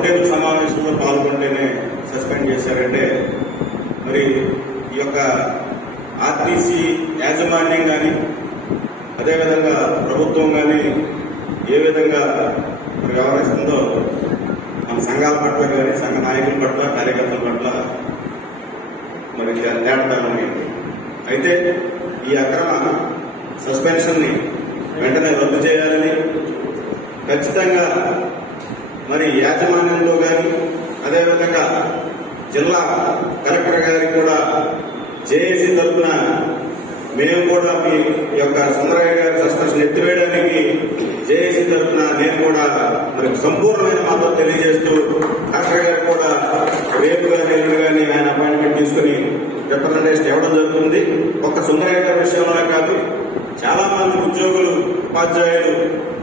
Round table సమావేశంలో పాల్గొంటేనే suspend చేశారంటే మరి ఈ యొక్క ఆర్టీసీ యాజమాన్యం కానీ అదేవిధంగా ప్రభుత్వం కానీ ఏ విధంగా వ్యవహరిస్తుందో మన సంఘాల పట్ల కానీ సంఘ నాయకుల పట్ల కార్యకర్తల పట్ల మరి తేడతామని అయితే ఈ అక్రమ సస్పెన్షన్ని వెంటనే రద్దు చేయాలని ఖచ్చితంగా మరి యాజమాన్యంలో కానీ అదేవిధంగా జిల్లా కలెక్టర్ గారికి కూడా జేఏసీ తరఫున మేము కూడా మీ యొక్క సుందరయ్య గారి సస్పెన్షన్ ఎత్తివేయడానికి జేఏసీ తరఫున నేను కూడా మరి సంపూర్ణమైన మాత్రం తెలియజేస్తూ కలెక్టర్ గారు కూడా రేపు కానీ ఎల్లుండి కానీ ఆయన అపాయింట్మెంట్ తీసుకుని రిప్రజెంటేషన్ ఇవ్వడం జరుగుతుంది. ఒక్క సుందరయ్య గారి విషయంలోనే కాదు చాలా మంది ఉద్యోగులు ఉపాధ్యాయులు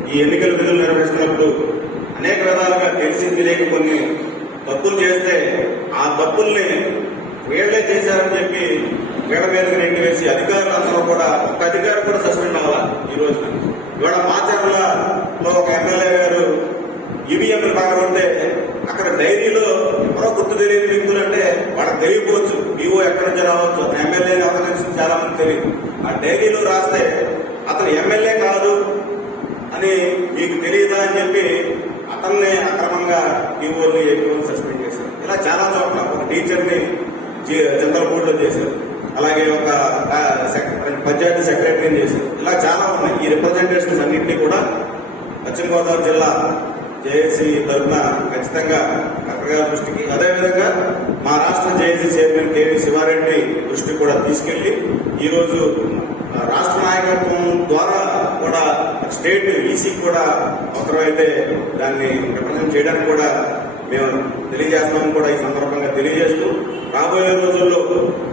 ఈ ఎన్నికల విధులు నిర్వహిస్తున్నప్పుడు అనేక విధాల తెలియక కొన్ని తప్పులు చేస్తే ఆ తప్పుల్ని వీళ్ళే చేశారని చెప్పి వీళ్ళ మీదకి నెట్టి వేసి అధికారులు అందరూ కూడా ఒక అధికారి కూడా సస్పెండ్ అవ్వాలి ఈ రోజున? ఇవాళ మాచర్లలో ఒక ఎమ్మెల్యే గారు ఈవీఎంలు బాగుంటే అక్కడ డైరీలో ఎవరో గుర్తు తెలియని వ్యక్తులు అంటే వాళ్ళకి తెలియకపోవచ్చు. ఈవో ఎక్కడి నుంచి రావచ్చు? అతను ఎమ్మెల్యేని చాలా మంది తెలియదు. ఆ డైరీలో రాస్తే అతను ఎమ్మెల్యే కాదు అని మీకు తెలియదా అని చెప్పి అతన్ని అక్రమంగా ఈవోని ఎక్కువ సస్పెండ్ చేశారు. ఇలా చాలా చోట్ల ఒక టీచర్ని జనరల్ బోర్డులో చేశారు. అలాగే ఒక పంచాయతీ సెక్రటరీని చేశారు. ఇలా చాలా ఉన్నాయి. ఈ రిప్రజెంటేషన్స్ అన్నింటినీ కూడా పశ్చిమ గోదావరి జిల్లా జేఏసీ తరఫున ఖచ్చితంగా కలెక్టర్ గారి దృష్టికి అదేవిధంగా మా రాష్ట్ర జేఏసీ చైర్మన్ కేవీ శివారెడ్డి దృష్టికి కూడా తీసుకెళ్ళి ఈరోజు ఆ, రాష్ట్ర నాయకత్వం ద్వారా కూడా స్టేట్ ఈసీ కూడా అవసరమైతే దాన్ని రిప్రజెంట్ చేయడానికి కూడా మేము తెలియజేస్తామని కూడా ఈ సందర్భంగా తెలియజేస్తూ రాబోయే రోజుల్లో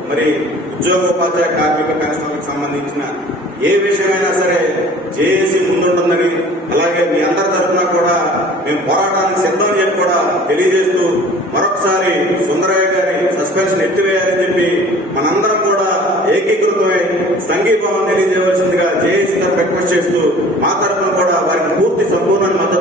మరి ఉద్యోగోపాధ్యాయ కార్మిక కనెక్షన్లకు సంబంధించిన ఏ విషయమైనా సరే జేఏసీ ముందుంటుందని అలాగే మీ అందరి తరఫున కూడా మేము పోరాటానికి సిద్ధం అని చెప్పి కూడా తెలియజేస్తూ మరొకసారి సుందరయ్య గారి సస్పెన్షన్ ఎత్తివేయాలని చెప్పి మనందరం కూడా ఏకీకృతమై సంఘీభావం తెలియజేయవలసిందిగా జేఏసీ తరఫు రిక్వెస్ట్ చేస్తూ మా తరఫున కూడా వారికి పూర్తి సంపూర్ణ మద్దతు